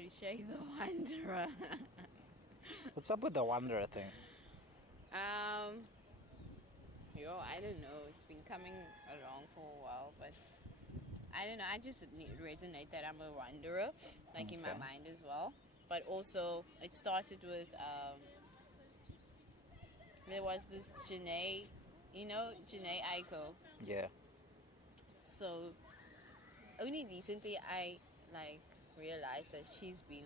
Michethewanderer. What's up with the wanderer thing? I don't know. It's been coming along for a while, but I don't know. I just resonate that I'm a wanderer, like in my mind as well. But also, it started with there was this Janae, Janae Aiko. Yeah. So only recently I realized that she's been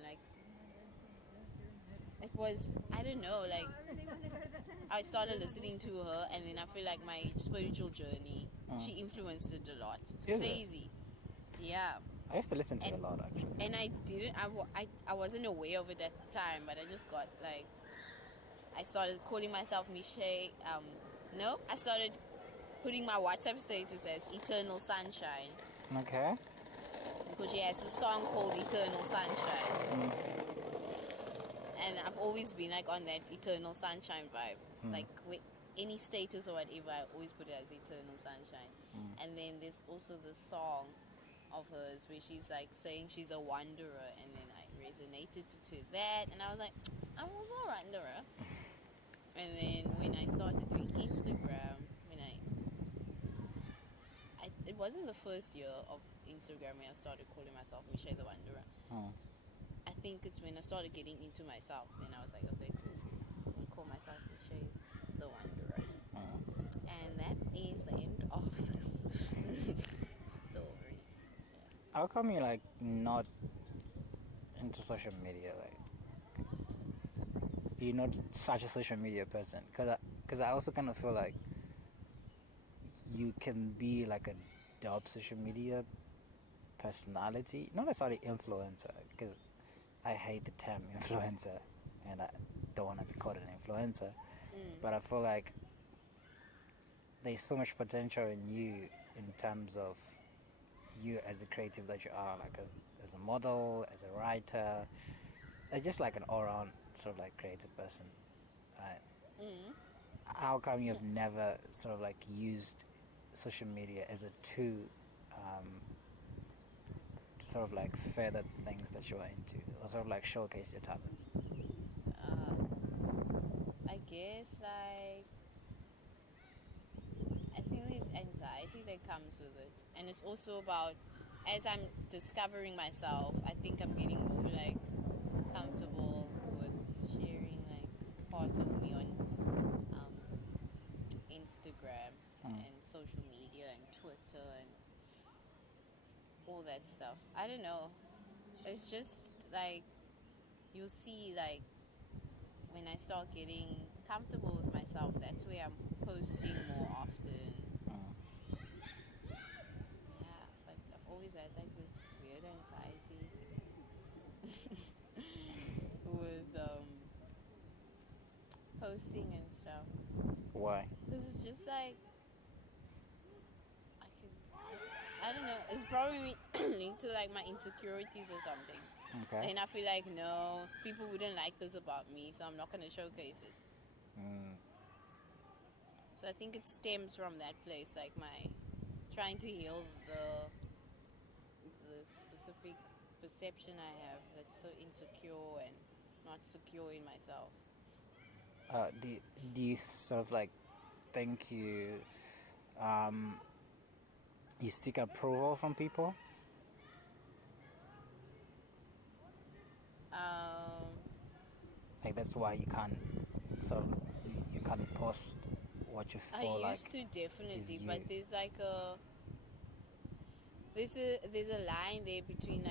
it was, I don't know, I started listening to her, and then I feel like my spiritual journey, she influenced it a lot. It's crazy. Yeah. I used to listen to it a lot, actually. And I didn't, I wasn't aware of it at the time, but I just got, I started calling myself Miche. I started putting my WhatsApp status as Eternal Sunshine. Okay. Because she has a song called Eternal Sunshine. And I've always been on that Eternal Sunshine vibe. With any status or whatever, I always put it as Eternal Sunshine. And then there's also the song of hers where she's saying she's a wanderer, and then I resonated to that, and I was like, I'm also a wanderer. And then when I started doing Instagram, it wasn't the first year of Instagram when I started calling myself Michethewanderer. I think it's when I started getting into myself. Then I was like, okay, cool. I'm going to call myself Michethewanderer. And that is the end of this story. Yeah. How come you're not into social media? You're not such a social media person? Because I also kind of feel like you can be a dope social media personality, not necessarily influencer, because I hate the term influencer, and I don't want to be called an influencer. But I feel like there's so much potential in you in terms of you as the creative that you are, as a model, as a writer, just an all-round sort of creative person, right? How come you've never sort of used social media as a tool sort of further things that you're into, or sort of showcase your talents? I guess I think there's anxiety that comes with it, and it's also about, as I'm discovering myself, I think I'm getting more comfortable with sharing parts of me on Instagram and social media and Twitter and all that stuff. I don't know. It's just you'll see when I start getting comfortable with myself, that's where I'm posting more often. Yeah, but I've always had this weird anxiety with posting and stuff. Why? Because it's just I don't know, it's probably linked to my insecurities or something. Okay. And I feel no, people wouldn't like this about me, so I'm not going to showcase it. So I think it stems from that place, my trying to heal the specific perception I have that's so insecure and not secure in myself. Do you sort of think you seek approval from people? That's why you can't you can't post what you feel I used to definitely, but there's there's a line there between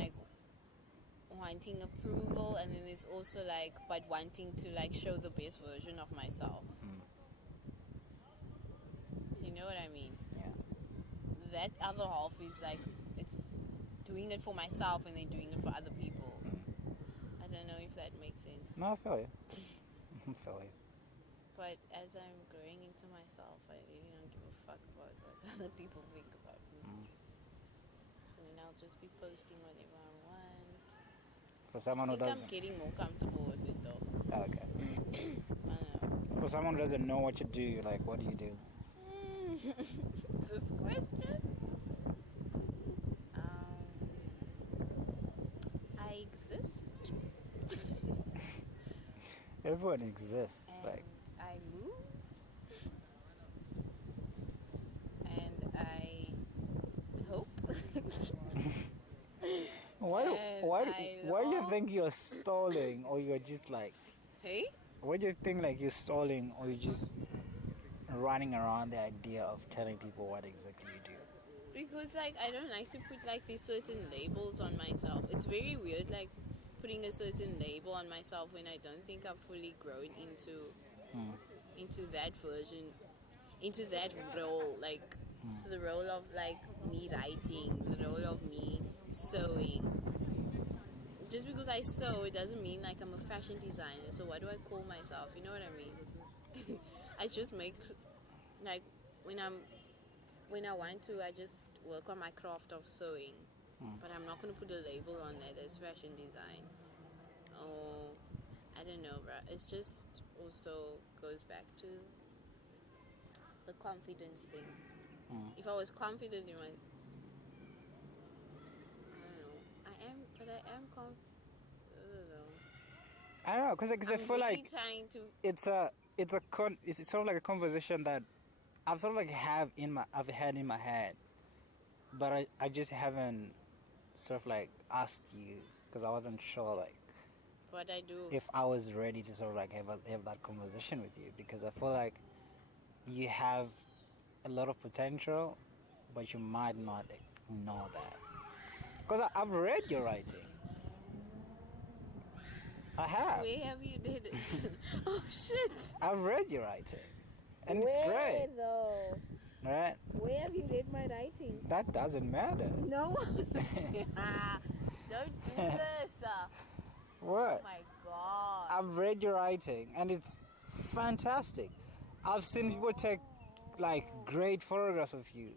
wanting approval, and then there's also but wanting to show the best version of myself. You know what I mean? Yeah. That other half is it's doing it for myself and then doing it for other people. I don't know if that makes sense. No, I feel you. I feel you. But as I'm growing into myself, I really don't give a fuck about what other people think about me. So then I'll just be posting whatever I want. For someone who doesn't, I'm getting more comfortable with it though. Okay. I don't know. For someone who doesn't know what you do, what do you do? This question? I exist. Everyone exists. And Like, I move, and I hope, why do and why do- I why do you love. think you're stalling, or you're just like? Hey? Why do you think like you're stalling, or you're just running around the idea of telling people what exactly you do? Because like I don't like to put like these certain labels on myself. It's very weird like putting a certain label on myself when I don't think I've fully grown into that version, into that role, like the role of like me writing, the role of me sewing. Just because I sew, it doesn't mean like I'm a fashion designer. So what do I call myself? You know what I mean? I just make like when I want to, I just work on my craft of sewing. But I'm not going to put a label on that as fashion design. Or, I don't know, bruh. It's just also goes back to the confidence thing. If I was confident in my... I don't know. I am, but I am I don't know. I don't know, cause I I'm feel really like trying to... it's sort of like a conversation that I've sort of like I've had in my head, but I just haven't sort of like asked you because I wasn't sure like What I do. if I was ready to sort of like have that conversation with you, because I feel like you have a lot of potential, but you might not know that. Because I've read your writing. I have. Where have you did it? Oh, shit. I've read your writing. And Where, it's great. though? Right? Where have you read my writing? That doesn't matter. No. Don't do this. What? Oh my god. I've read your writing and it's fantastic. I've seen people take like great photographs of you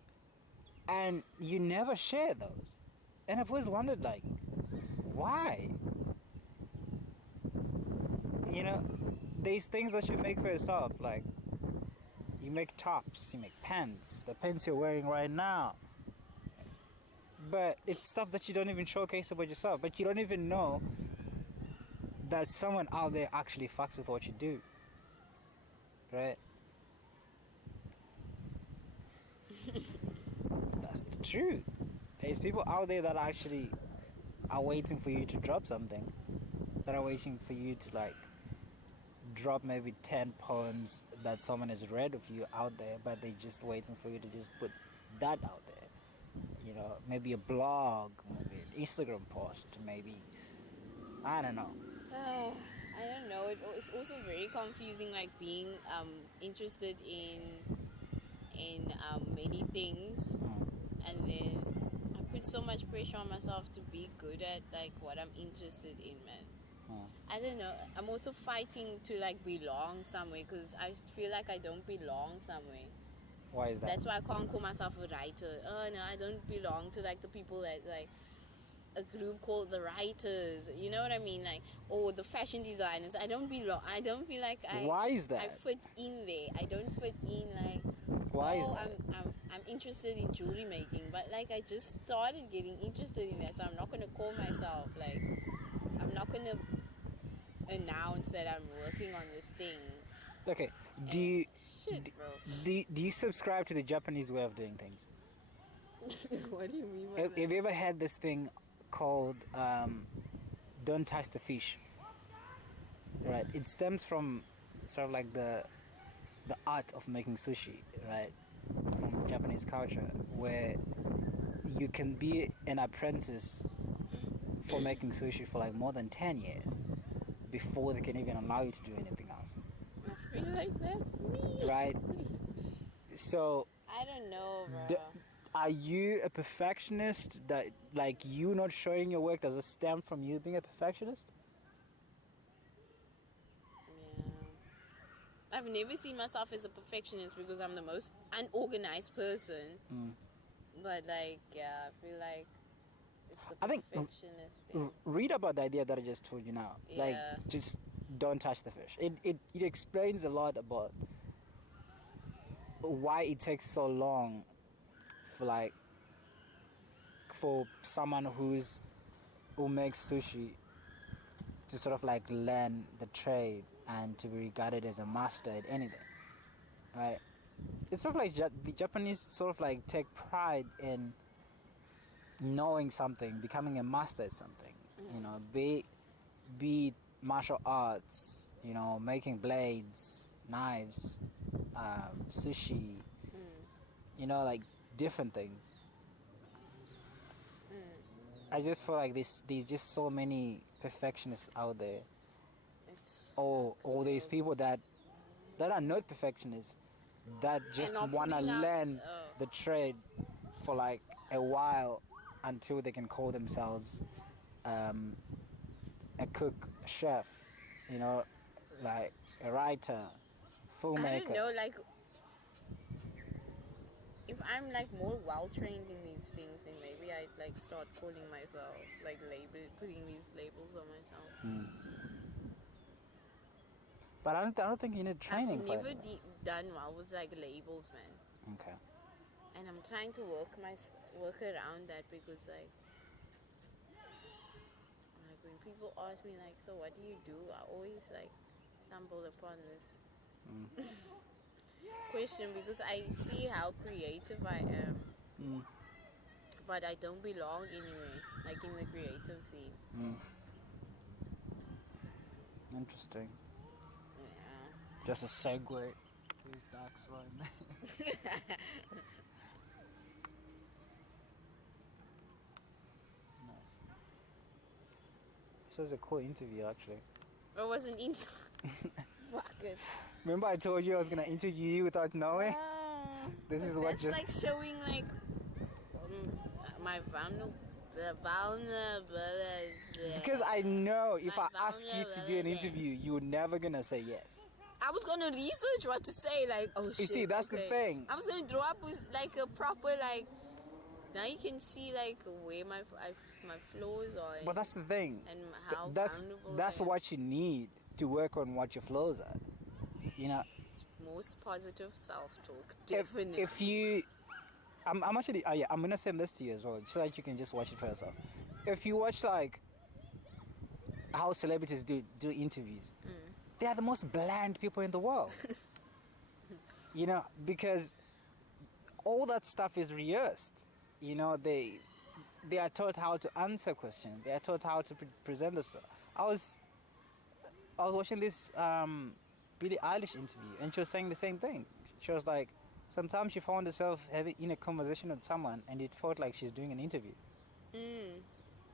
and you never share those. And I've always wondered like, why? You know, there's things that you make for yourself, like you make tops, you make pants, the pants you're wearing right now. But it's stuff that you don't even showcase about yourself, but you don't even know that someone out there actually fucks with what you do. Right? That's the truth. There's people out there that actually are waiting for you to drop something. That are waiting for you to like drop maybe 10 poems that someone has read of you out there, but they're just waiting for you to just put that out there. You know, maybe a blog, maybe an Instagram post, maybe, I don't know. I don't know. It's also very confusing, like being interested in many things, and then I put so much pressure on myself to be good at like what I'm interested in, man. I don't know. I'm also fighting to like belong somewhere because I feel like I don't belong somewhere. Why is that? That's why I can't call myself a writer. Oh no, I don't belong to like the people that like a group called the writers. You know what I mean? Like, or the fashion designers. I don't belong. I don't feel like Why is that? I fit in there. I don't fit in like. Why is oh, that? I'm interested in jewelry making, but like I just started getting interested in that, so I'm not gonna call myself like. I'm not gonna announce that I'm working on this thing. Okay, do you bro. do you subscribe to the Japanese way of doing things? What do you mean by Have you ever had this thing called don't touch the fish? Right, it stems from sort of like the art of making sushi, right, from the Japanese culture, where you can be an apprentice for making sushi for like more than 10 years before they can even allow you to do anything else. I feel like that's me. Right? So I don't know, bro. are you a perfectionist? That like you not showing your work, does it stem from you being a perfectionist? Yeah. I've never seen myself as a perfectionist because I'm the most unorganized person. But like, yeah, I feel like it's the I think perfectionist thing. read about the idea that I just told you now. Yeah. Like, just don't touch the fish. It explains a lot about why it takes so long for someone who makes sushi to sort of like learn the trade and to be regarded as a master at anything, right? It's sort of like the Japanese sort of like take pride in knowing something, becoming a master at something. You know, be it martial arts, you know, making blades, knives, sushi, you know, like different things. I just feel like there's just so many perfectionists out there. Or these people that are not perfectionists, that just want to learn the trade for like a while until they can call themselves a cook, a chef, you know, like a writer, filmmaker. I don't know, like, if I'm like more well trained in these things, then maybe I'd like start calling myself like putting these labels on myself. But I don't think you need training I've for never it. done well with like labels, man. Okay. And I'm trying to work around that, because like when people ask me like, so what do you do? I always like stumble upon this question, because I see how creative I am, but I don't belong anywhere, like in the creative scene. Interesting. Yeah. Just a segue. Please, Dark Swan. This was a cool interview, actually. It wasn't Fuck it. Remember I told you I was gonna interview you without knowing? This is what just like showing like my vulnerability. because I know if I ask you to do an interview, you're never gonna say yes. I was gonna research what to say, like, oh shit. You see, that's the thing. I was gonna draw up with like a proper like. Now you can see like where my flaws are. But that's the thing. And how that's what you need to work on what your flaws are. You know. It's most positive self-talk. Definitely. If you, I'm actually, I'm gonna send this to you as well, so that you can just watch it for yourself. If you watch like how celebrities do interviews, they are the most bland people in the world. You know, because all that stuff is rehearsed. You know, they are taught how to answer questions. They are taught how to present themselves. I was watching this Billie Eilish interview, and she was saying the same thing. She was like, sometimes she found herself having in a conversation with someone, and it felt like she's doing an interview.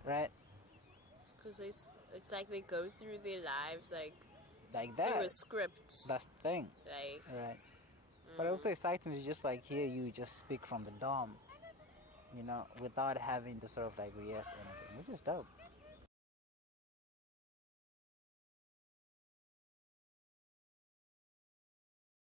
Right? Because it's like they go through their lives like that. Through a script. That's the thing. Like. Right. But also exciting to just like hear you just speak from the dome, you know, without having to sort of like rehearse anything, which is dope.